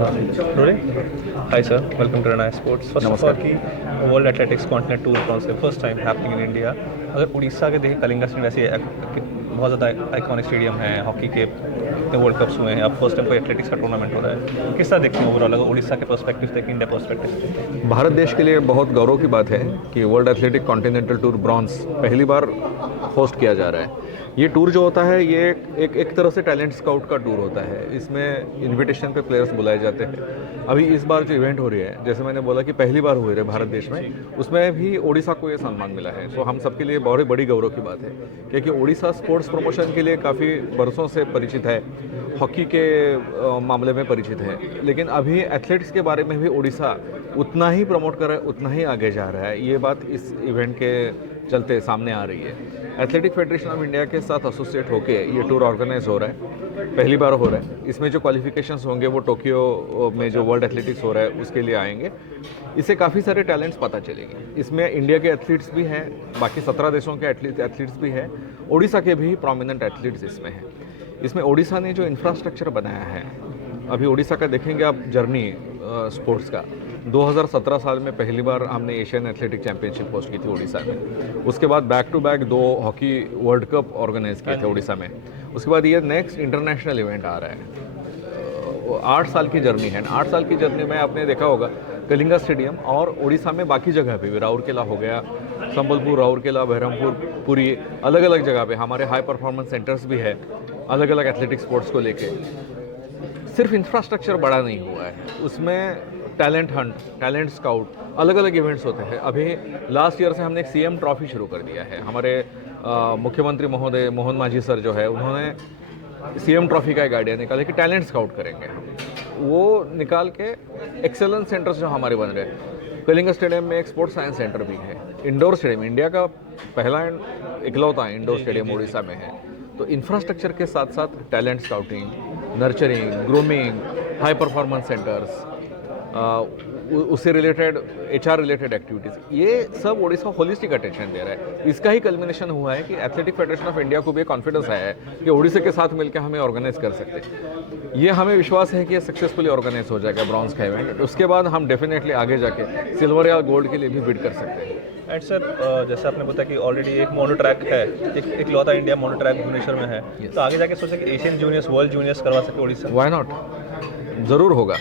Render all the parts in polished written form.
Hi sir, welcome to Renai Sports. First of all कि world athletics continent tour कौन से first time happening in India. अगर उड़ीसा के देखें कलिंगा स्टेडियम ऐसे बहुत ज़्यादा आइकॉनिक स्टेडियम है, हॉकी के वर्ल्ड कप्स हुए हैं, अब फर्स्ट टाइम कोई एथलेटिक्स का टूर्नामेंट हो रहा है. किस तरह देखते हैं ओवरऑल अगर उड़ीसा के पर्सपेक्टिव से इंडिया पर्सपेक्टिव? भारत देश के लिए बहुत गौरव की बात है कि world athletic continental tour bronze पहली बार होस्ट किया जा रहा है. ये टूर जो होता है ये एक तरह से टैलेंट स्काउट का टूर होता है. इसमें इनविटेशन पे प्लेयर्स बुलाए जाते हैं. अभी इस बार जो इवेंट हो रही है, जैसे मैंने बोला कि पहली बार हुई है भारत देश में, उसमें भी ओडिशा को ये सम्मान मिला है. तो हम सबके लिए बहुत बड़ी गौरव की बात है, क्योंकि ओडिशा स्पोर्ट्स प्रमोशन के लिए काफ़ी बरसों से परिचित है, हॉकी के मामले में परिचित है, लेकिन अभी एथलेटिक्स के बारे में भी ओडिशा उतना ही प्रमोट कर रहा है, उतना ही आगे जा रहा है. ये बात इस इवेंट के चलते सामने आ रही है. एथलेटिक फेडरेशन ऑफ इंडिया के साथ एसोसिएट होके ये टूर ऑर्गेनाइज हो रहा है, पहली बार हो रहा है. इसमें जो क्वालिफिकेशंस होंगे वो टोक्यो में जो वर्ल्ड एथलेटिक्स हो रहा है उसके लिए आएंगे. इससे काफ़ी सारे टैलेंट्स पता चलेंगे. इसमें इंडिया के एथलीट्स भी हैं, बाकी 17 देशों के एथलीट्स भी हैं, ओडिशा के भी प्रोमिनेंट एथलीट्स इसमें हैं. इसमें ओडिशा ने जो इंफ्रास्ट्रक्चर बनाया है, अभी ओडिशा का देखेंगे आप जर्नी स्पोर्ट्स का, 2017 साल में पहली बार हमने एशियन एथलेटिक चैंपियनशिप होस्ट की थी उड़ीसा में. उसके बाद back to back 2 hockey world cup organise किए थे उड़ीसा में. उसके बाद ये नेक्स्ट इंटरनेशनल इवेंट आ रहा है. 8 साल की जर्नी है. 8 साल की जर्नी में आपने देखा होगा कलिंगा स्टेडियम और उड़ीसा में बाकी जगह पे भी, राउरकेला हो गया, संबलपुर, राउरकेला, बहरमपुर, पुरी, अलग अलग जगह पे हमारे हाई परफॉर्मेंस सेंटर्स भी है अलग अलग एथलेटिक स्पोर्ट्स को लेके. सिर्फ इंफ्रास्ट्रक्चर बड़ा नहीं हुआ है, उसमें टैलेंट हंट, टैलेंट स्काउट, अलग अलग इवेंट्स होते हैं. अभी लास्ट ईयर से हमने एक सीएम ट्रॉफी शुरू कर दिया है. हमारे मुख्यमंत्री महोदय मोहन मांझी सर जो है, उन्होंने सीएम ट्रॉफी का एक आइडिया निकाला कि टैलेंट स्काउट करेंगे. वो निकाल के एक्सेलेंस सेंटर्स जो हमारे बन रहे हैं, कलिंगा स्टेडियम में एक स्पोर्ट्स साइंस सेंटर भी है. इंडोर स्टेडियम, इंडिया का पहला इकलौता इंडोर स्टेडियम उड़ीसा में है. तो इंफ्रास्ट्रक्चर के साथ साथ talent scouting, nurturing, grooming, high performance centres, उससे रिलेटेड HR रिलेटेड एक्टिविटीज़, ये सब ओडिशा होलिस्टिक अटेंशन दे रहा है. इसका ही कल्मिनेशन हुआ है कि एथलेटिक फेडरेशन ऑफ इंडिया को भी कॉन्फिडेंस आया है कि ओडिशा के साथ मिलकर हमें ऑर्गेनाइज कर सकते हैं. ये हमें विश्वास है कि ये सक्सेसफुली ऑर्गेनाइज हो जाएगा ब्रॉन्ज का इवेंट. उसके बाद हम डेफिनेटली आगे जाके सिल्वर या गोल्ड के लिए भी बिड कर सकते हैं. एंड सर, जैसे आपने बताया कि ऑलरेडी एक मोनो ट्रैक है, एक लौता इंडिया मोनो ट्रैक भुवनेश्वर में है. तो आगे जाके सोचा कि एशियन जूनियर्स, वर्ल्ड जूनियर्स करवा सके उड़ीसा? व्हाई नॉट, ज़रूर होगा.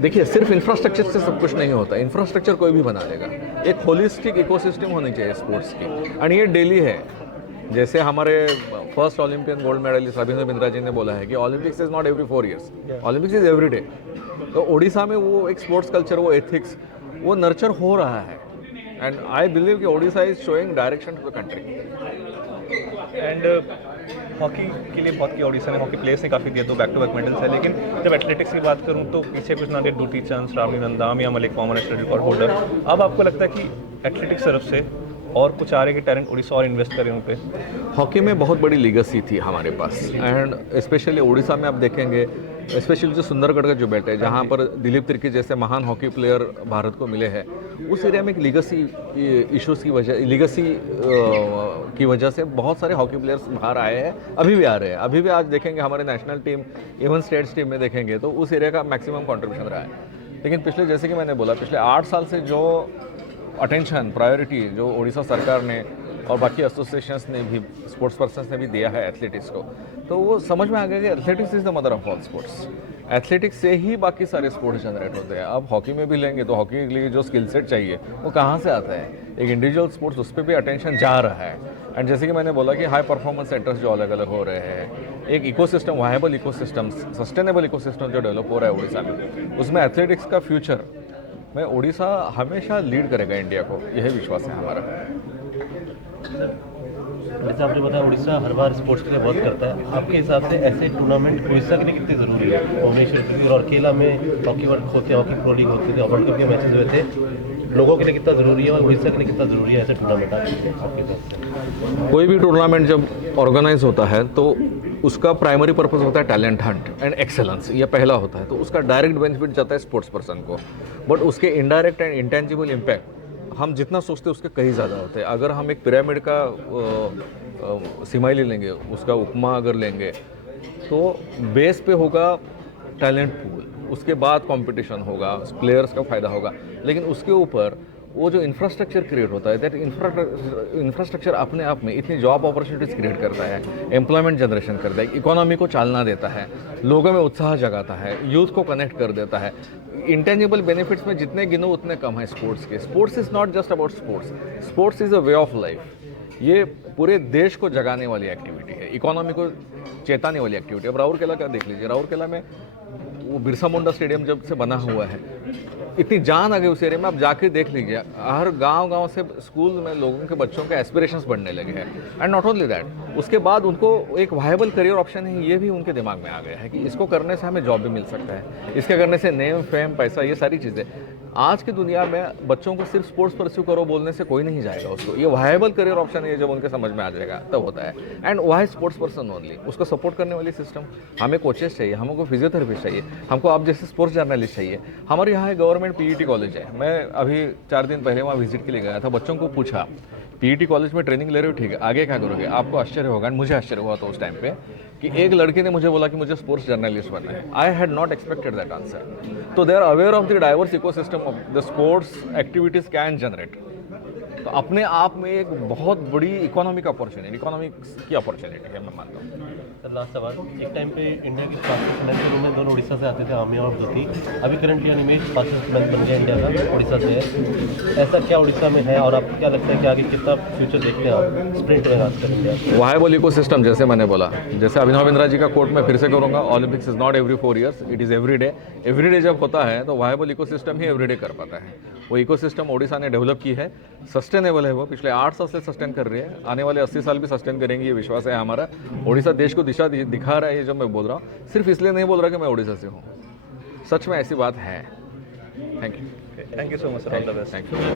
देखिए, सिर्फ इंफ्रास्ट्रक्चर से सब कुछ नहीं होता. इंफ्रास्ट्रक्चर कोई भी बना लेगा. एक होलिस्टिक इकोसिस्टम होनी चाहिए स्पोर्ट्स की, एंड ये डेली है. जैसे हमारे first olympian gold medallist Abhinav Bindra ji ने बोला है कि olympics is not every 4 years, olympics is every day. तो ओडिशा में वो एक स्पोर्ट्स कल्चर, वो एथिक्स, वो नर्चर हो रहा है. एंड आई बिलीव कि Odisha is showing direction to the country. And hockey के लिए बहुत किया ओडिशा ने, हॉकी प्लेयर्स ने काफ़ी दिया, तो बैक टू बैक मेडल्स है. लेकिन जब एथलेटिक्स की बात करूं तो पीछे कुछ ना दे Dutee Chand, Srabani Nanda, Mia Malik, former national record holder. अब आपको लगता है कि एथलेटिक्स तरफ से और कुछ आ रहे कि टैलेंट उड़ीसा और इन्वेस्ट करें उन पे? हॉकी में बहुत बड़ी लीगेसी थी हमारे पास, एंड स्पेशली उड़ीसा में आप देखेंगे, स्पेशली जो सुंदरगढ़ का जो बेल्ट है, जहाँ पर दिलीप तिर्की जैसे महान हॉकी प्लेयर भारत को मिले हैं, उस एरिया में एक लीगेसी इश्यूज़ की वजह, लीगेसी की वजह से बहुत सारे हॉकी प्लेयर्स बाहर आए हैं, अभी भी आ रहे हैं. अभी भी आज देखेंगे हमारे national team, even states team में देखेंगे तो उस एरिया का मैक्सिमम कॉन्ट्रीब्यूशन रहा है. लेकिन पिछले, जैसे कि मैंने बोला, पिछले 8 साल से जो अटेंशन, प्रायोरिटी जो उड़ीसा सरकार ने और बाकी एसोसिएशंस ने भी, स्पोर्ट्स पर्सन्स ने भी दिया है एथलेटिक्स को, तो वो समझ में आ गया कि athletics is the mother of all sports. Athletics से ही बाकी सारे स्पोर्ट्स जनरेट होते हैं. अब हॉकी में भी लेंगे तो हॉकी के लिए जो स्किल सेट चाहिए वो कहाँ से आता है? एक इंडिविजुअल स्पोर्ट्स, उस पर भी अटेंशन जा रहा है. एंड जैसे कि मैंने बोला कि हाई परफॉर्मेंस सेंटर्स जो अलग अलग हो रहे हैं, एक ecosystem, viable ecosystem, sustainable ecosystem जो डेवलप हो रहा है उड़ीसा में, उसमें एथलेटिक्स का फ्यूचर में उड़ीसा हमेशा लीड करेगा इंडिया को, यही विश्वास है हमारा. जैसे आपने बताया उड़ीसा हर बार स्पोर्ट्स के लिए बहुत करता है. आपके हिसाब से ऐसे टूर्नामेंट उड़ीसा के लिए कितने ज़रूरी है? भुवनेश्वर और केला में हॉकी वर्ल्ड होते हैं, हॉकी प्रो लीग होती थी, वर्ल्ड कप के मैचेस हुए थे, लोगों के लिए कितना ज़रूरी है और उड़ीसा के लिए कितना ज़रूरी है ऐसे टूर्नामेंट आपके हिसाब से? कोई भी टूर्नामेंट जब ऑर्गेनाइज होता है तो उसका प्राइमरी पर्पस होता है टैलेंट हंट एंड एक्सेलेंस, ये पहला होता है. तो उसका डायरेक्ट बेनिफिट जाता है स्पोर्ट्स पर्सन को, बट उसके इनडायरेक्ट एंड इंटेंजिबल इम्पैक्ट हम जितना सोचते हैं उसके कहीं ज़्यादा होते हैं. अगर हम एक पिरामिड का सिमाइली लेंगे, उसका उपमा अगर लेंगे, तो बेस पे होगा टैलेंट पूल, उसके बाद कंपटीशन होगा, प्लेयर्स का फ़ायदा होगा, लेकिन उसके ऊपर वो जो इंफ्रास्ट्रक्चर क्रिएट होता है, दैट इंफ्रास्ट्रक्चर अपने आप में इतनी जॉब अपॉर्चुनिटीज़ क्रिएट करता है, एम्प्लॉयमेंट जनरेशन करता है, इकोनॉमी को चालना देता है, लोगों में उत्साह जगाता है, यूथ को कनेक्ट कर देता है। इंटेंजिबल बेनिफिट्स में जितने गिनो उतने कम है स्पोर्ट्स के। Sports is not just about sports, sports is a way of life. ये पूरे देश को जगाने वाली एक्टिविटी है, इकोनॉमी को चेताने वाली एक्टिविटी है। अब राउरकेला का देख लीजिए, राउरकेला में वो बिरसा मुंडा स्टेडियम जब से बना हुआ है, इतनी जान आ गई उस एरिया में। आप जाके देख लीजिए, हर गांव से स्कूल में लोगों के बच्चों के एस्पिरेशंस बढ़ने लगे हैं। एंड नॉट ओनली दैट, उसके बाद उनको एक वायबल करियर ऑप्शन है, ये भी उनके दिमाग में आ गया है कि इसको करने से हमें जॉब भी मिल सकता है, इसके करने से नेम फेम पैसा, ये सारी चीज़ें। आज की दुनिया में बच्चों को सिर्फ स्पोर्ट्स परस्यू करो बोलने से कोई नहीं जाएगा उसको। ये वायबल करियर ऑप्शन है, जब उनके समझ में आ जाएगा तब होता है। And why sports person only, उसको सपोर्ट करने वाली सिस्टम, हमें कोचेस चाहिए, हमको फिजियोथेरेपिस्ट चाहिए, हमको आप जैसे स्पोर्ट्स जर्नलिस्ट चाहिए। हमारे यहाँ गवर्नमेंट पीईटी कॉलेज है, मैं अभी 4 दिन पहले वहाँ विजिट के लिए गया था। बच्चों को पूछा, पीईटी कॉलेज में ट्रेनिंग ले रहे हो, ठीक है, आगे क्या करोगे? आपको आश्चर्य होगा, मुझे आश्चर्य हुआ था उस टाइम पे कि एक लड़के ने मुझे बोला कि मुझे स्पोर्ट्स जर्नलिस्ट बनना है। I had not expected that answer. तो they are aware of the diverse ecosystem of the sports activities can generate. तो अपने आप में एक बहुत बड़ी इकोनॉमिक अपॉर्चुनिटी की अपॉर्चुनिटी है, मैं मानता हूँ। सर लास्ट सवाल, एक टाइम पे इंडिया की फास्टेस्ट मैन के रूम में दोनों उड़ीसा से आते थे, आमिर और ज्योति। अभी करंटली अनिमेश फास्टेस्ट मैन बन गया इंडिया का, उड़ीसा से है। ऐसा क्या उड़ीसा में है और आपको क्या लगता है कि आगे कितना फ्यूचर देखते हैं आप स्प्रिंट में खासकर इंडिया? वायबल इकोसिस्टम, जैसे मैंने बोला, जैसे अभिनव बिंद्रा जी का कोट मैं फिर से करूँगा, Olympics is not every 4 years, it is every day. Every day जब होता है तो वायबल इकोसिस्टम ही एवरी डे कर पाता है। वो इकोसिस्टम ओडिशा ने डेवलप की है, सस्टेनेबल है, वो पिछले 8 साल से सस्टेन कर रही है, आने वाले 80 साल भी सस्टेन करेंगे, ये विश्वास है हमारा। ओडिशा देश को दिशा दिखा रहा है, ये जो मैं बोल रहा हूँ सिर्फ इसलिए नहीं बोल रहा कि मैं ओडिशा से हूँ, सच में ऐसी बात है। Thank you thank you so much sir, all the best. Thank you.